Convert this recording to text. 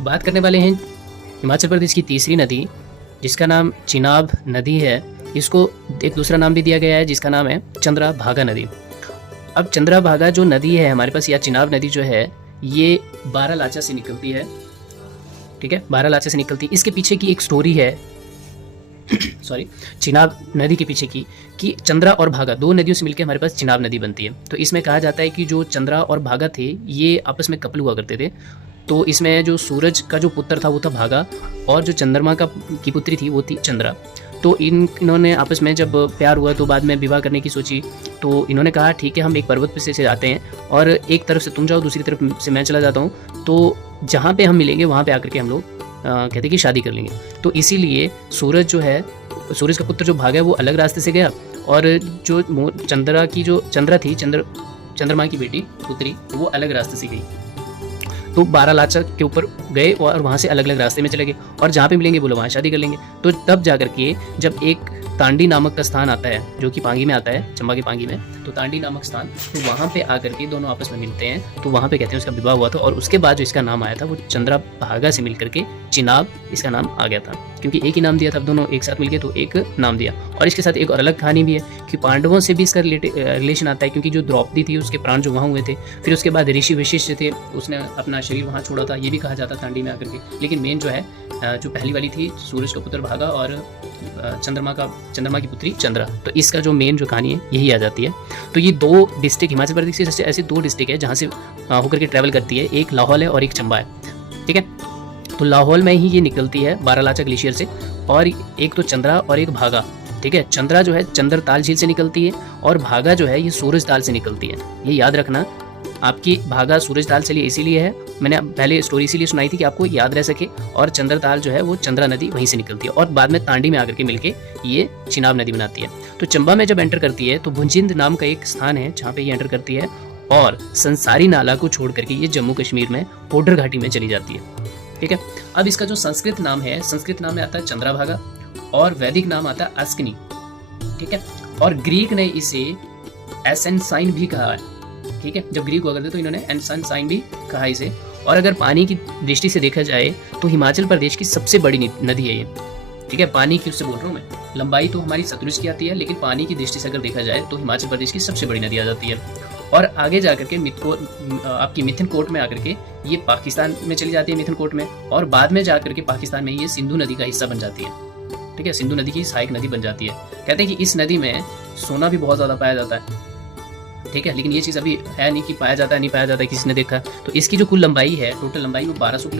तो बात करने वाले हैं हिमाचल प्रदेश की तीसरी नदी, जिसका नाम चिनाब नदी है। इसको एक दूसरा नाम भी दिया गया है जिसका नाम है चंद्रभागा नदी। अब चंद्रभागा जो नदी है हमारे पास, या चिनाब नदी जो है, ये बारालाचा से निकलती है। ठीक है, बारालाचा से निकलती है। इसके पीछे की एक स्टोरी है सॉरी, चिनाब नदी के पीछे की, कि चंद्रा और भागा दो नदियों से मिलकर हमारे पास चिनाब नदी बनती है। तो इसमें कहा जाता है कि जो चंद्रा और भागा थे ये आपस में कपल हुआ करते थे। तो इसमें जो सूरज का जो पुत्र था वो था भागा, और जो चंद्रमा की पुत्री थी वो थी चंद्रा। तो इन्होंने आपस में जब प्यार हुआ तो बाद में विवाह करने की सोची। तो इन्होंने कहा ठीक है, हम एक पर्वत पे से जाते हैं और एक तरफ से तुम जाओ, दूसरी तरफ से मैं चला जाता हूँ। तो जहाँ पे हम मिलेंगे वहाँ पे आकर के हम लोग कहते हैं कि शादी कर लेंगे। तो इसीलिए सूरज जो है, सूरज का पुत्र जो भागा है वो अलग रास्ते से गया, और जो चंद्रा की जो चंद्रा थी, चंद्रमा की बेटी पुत्री, वो अलग रास्ते से गई। तो बारालाचा के ऊपर गए और वहाँ से अलग अलग रास्ते में चले गए, और जहाँ पे मिलेंगे बोलो वहाँ शादी कर लेंगे। तो तब जा करके जब एक तांडी नामक का स्थान आता है जो कि पांगी में आता है, चंबा के पांगी में, तो तांडी नामक स्थान, तो वहाँ पे आकर के दोनों आपस में मिलते हैं। तो वहाँ पे कहते हैं उसका विवाह हुआ था, और उसके बाद जो इसका नाम आया था वो चंद्रभागा से मिलकर के चिनाब इसका नाम आ गया था, क्योंकि एक ही नाम दिया था, दोनों एक साथ मिलके तो एक नाम दिया। और इसके साथ एक और अलग कहानी भी है कि पांडवों से भी इसका रिलेशन आता है, क्योंकि जो द्रौपदी थी उसके प्राण जो वहाँ हुए थे, फिर उसके बाद ऋषि वशिष्ठ थे, उसने अपना शरीर वहाँ छोड़ा था, ये भी कहा जाता तांडी में आकर के। लेकिन मेन जो है, जो पहली वाली थी सूरज का पुत्र भागा और चंद्रमा की पुत्री चंद्रा, तो इसका जो मेन जो कहानी है यही आ जाती है। तो ये दो डिस्ट्रिक्ट हिमाचल प्रदेश के ऐसे दो डिस्ट्रिक्ट है जहाँ से होकर के ट्रैवल करती है, एक लाहौल है और एक चंबा है। ठीक है, तो लाहौल में ही ये निकलती है बारालाचा ग्लेशियर से, और एक तो चंद्रा और एक भागा। ठीक है, चंद्रा जो है चंद्रताल झील से निकलती है, और भागा जो है ये सूरज ताल से निकलती है। ये याद रखना, आपकी भागा सूरज ताल से इसीलिए है, मैंने पहले स्टोरी इसीलिए सुनाई थी कि आपको याद रह सके। और चंद्रताल जो है वो चंद्रा नदी वहीं से निकलती है, और बाद में तांडी में आकर के मिलके ये चिनाब नदी बनाती है। तो चंबा में जब एंटर करती है तो भुंजिंद नाम का एक स्थान है जहाँ पे ये एंटर करती है, और संसारी नाला को छोड़ करके ये जम्मू कश्मीर में पोडर घाटी में चली जाती है। ठीक है, अब इसका जो संस्कृत नाम है, संस्कृत नाम में आता है चंद्रभागा, और वैदिक नाम आता है अस्कनी। ठीक है, और ग्रीक ने इसे एसेंसाइन भी कहा है। ठीक है, जब ग्रीक हुआ करते तो इन्होंने एसेंसाइन भी कहा इसे। और अगर पानी की दृष्टि से देखा जाए तो हिमाचल प्रदेश की सबसे बड़ी नदी है ये। ठीक है, पानी की उससे बोल रहा हूँ मैं, लंबाई तो हमारी सतलुज की आती है, लेकिन पानी की दृष्टि से अगर देखा जाए तो हिमाचल प्रदेश की सबसे बड़ी नदी आ जाती है। और आगे जाकर के आपकी मिथनकोट में आकर के ये पाकिस्तान में चली जाती है, मिथनकोट में, और बाद में जाकर के पाकिस्तान में ये सिंधु नदी का हिस्सा बन जाती है। ठीक है, सिंधु नदी की सहायक नदी बन जाती है। कहते हैं कि इस नदी में सोना भी बहुत ज़्यादा पाया जाता है। ठीक है, लेकिन ये चीज़ अभी है नहीं कि पाया जाता है नहीं पाया जाता है, किसी ने देखा। तो इसकी जो कुल लंबाई है, टोटल लंबाई वो 1200